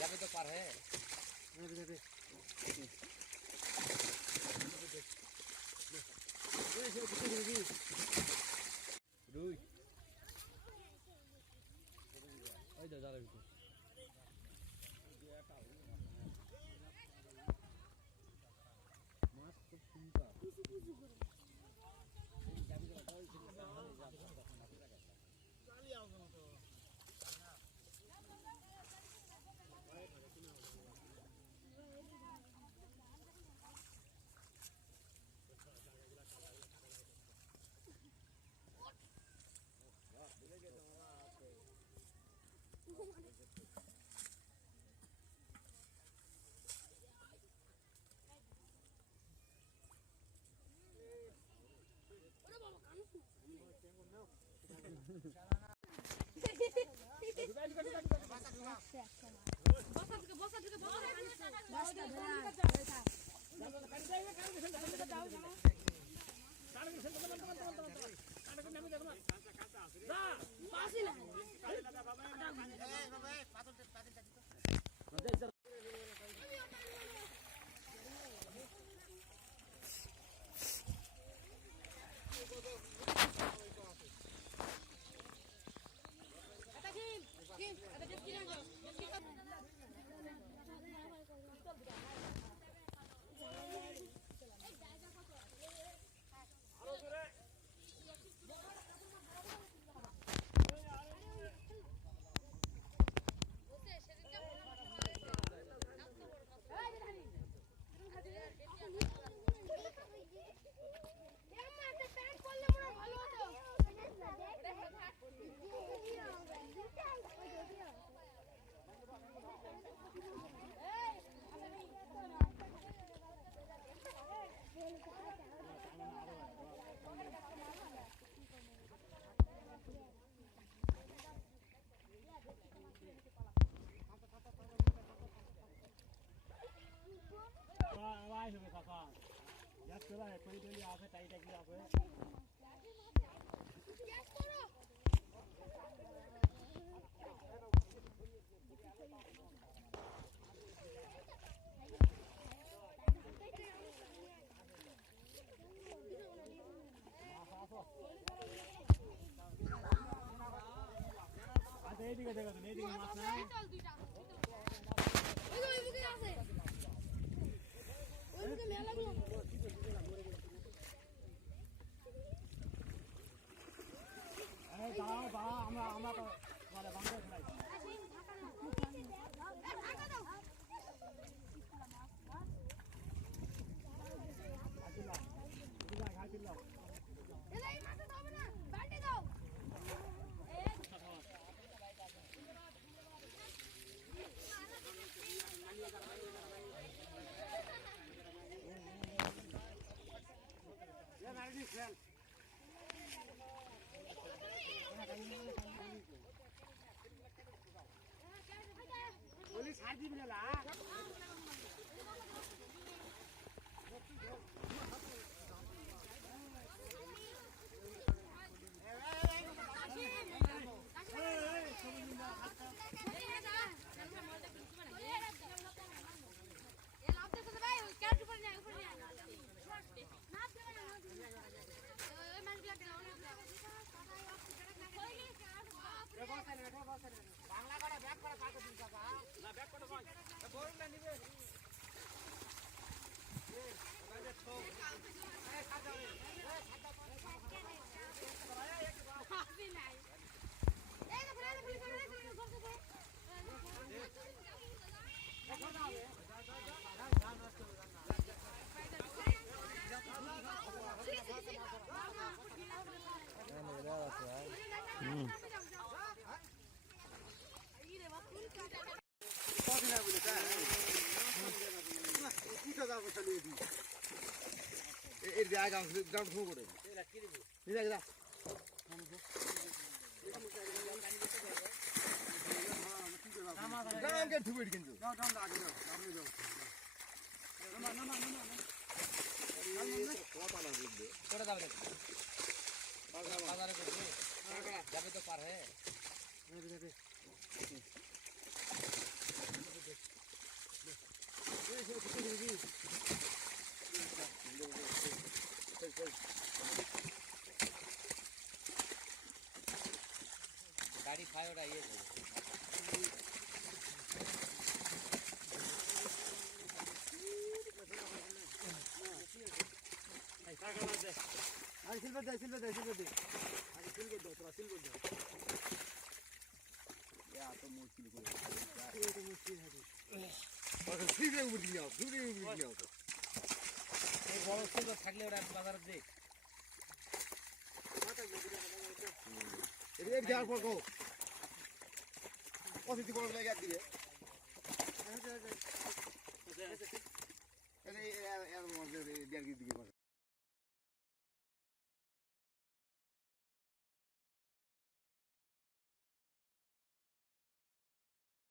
যাবে তো পার হ্যাঁ রুই ওই তো জালের ভিতর মাছ খুব সুন্দর এইদিকে দেখো এইদিকে মাছ নাই ওইদিকে আছে ওইদিকে মেলা গুলো এই দাও দাও আমরা তো মানে বাংলা খেলাই ঢাকা দাও ঘাটিলা এই মাছ দাও না বালতি দাও बोली शादी में ला বাংলা করে ব্যাক করে কাকে দিন কাকা না ব্যাক করে ভাই বড় না নিবে এই কাজে তো এই খাজা এই খাজা করে এক বাপ হাসি নাই এই না ফলে ফলে ফলে গপ গপ দেখো না হবে ধান নষ্ট হবে না দিয়ে আগে গ্রাউন্ড শুরু করে নিয়ে যা গ্রাউন্ডকে ঢুকে কিন্তু কথা না বুঝলে করে যাবে বাজারে করবে যাবে তো পার হয়ে গাড়ি খায় ওটা ইয়ে করবে সিলভার দে সিলভার দে সিলভার দে আগে সিলভার দাও তোরা সিলভার দাও এত মুশকিল করে এত মুশকিল হবে আরে সিলভার উঠে যাও সিলভার উঠে যাও এই বড় সিলভার থাকলে ওটা বাজারে দে এটা যার পর কো কত দিবো লাগা দিবে এই এর মধ্যে দেড় দিকে